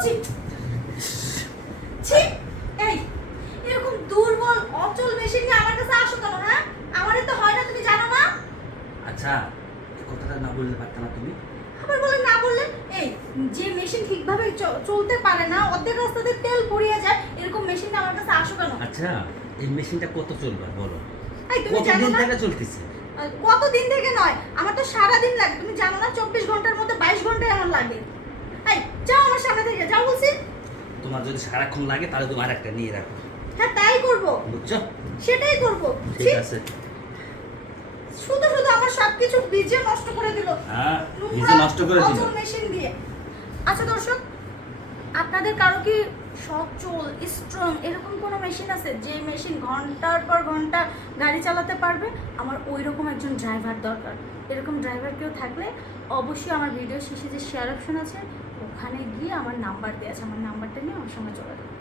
বলছি। ছি, এই এরকম দুর্বল অচল মেশিন নিয়ে আমার কাছে আসো কেন? হ্যাঁ, আমারই তো হয় না, তুমি জানো না? আচ্ছা, এই কথাটা না বললে পারতা না তুমি? আবার বলে না বললে, এই যে মেশিন ঠিকভাবে চলতে পারে না, অর্ধেক রাস্তাতে তেল পড়িয়ে যায়, এরকম মেশিন নিয়ে আমার কাছে আসো কেন? আচ্ছা, এই মেশিনটা কত চলবে বলো? এই তুমি জানো কতদিন না? থেকে চলতেছে? কতদিন থেকে নয়, আমার তো সারা দিন লাগে। তুমি জানো না 24 ঘন্টার মধ্যে 22 ঘন্টায় আমার লাগে। এই যাও আমার সামনে থেকে, যাও বলছি। তোমার যদি সারাক্ষণ লাগে তাহলে তুমি আরেকটা নিয়ে রাখো। হ্যাঁ, তাই করব, বুঝছো? সেটাই করব। ঠিক আছে। শুধু শুধু আমার সবকিছু ভিজে নষ্ট করে দিল। হ্যাঁ, নিজে নষ্ট করে দিল। অচল মেশিন দিয়ে। আচ্ছা দর্শক, আপনাদের কারো কি সচল স্ট্রং এরকম কোনো মেশিন আছে যে মেশিন ঘন্টার পর ঘন্টা গাড়ি চালাতে পারবে? আমার ওই রকম একজন ড্রাইভার দরকার। এরকম ড্রাইভার কেউ থাকলে অবশ্যই আমার ভিডিও শেষে যে শেয়ার অপশন আছে ওখানে গিয়ে আমার নাম্বার দেওয়া আছে, আমার নাম্বারটা নিয়ে আমার সঙ্গে যোগাযোগ করুন।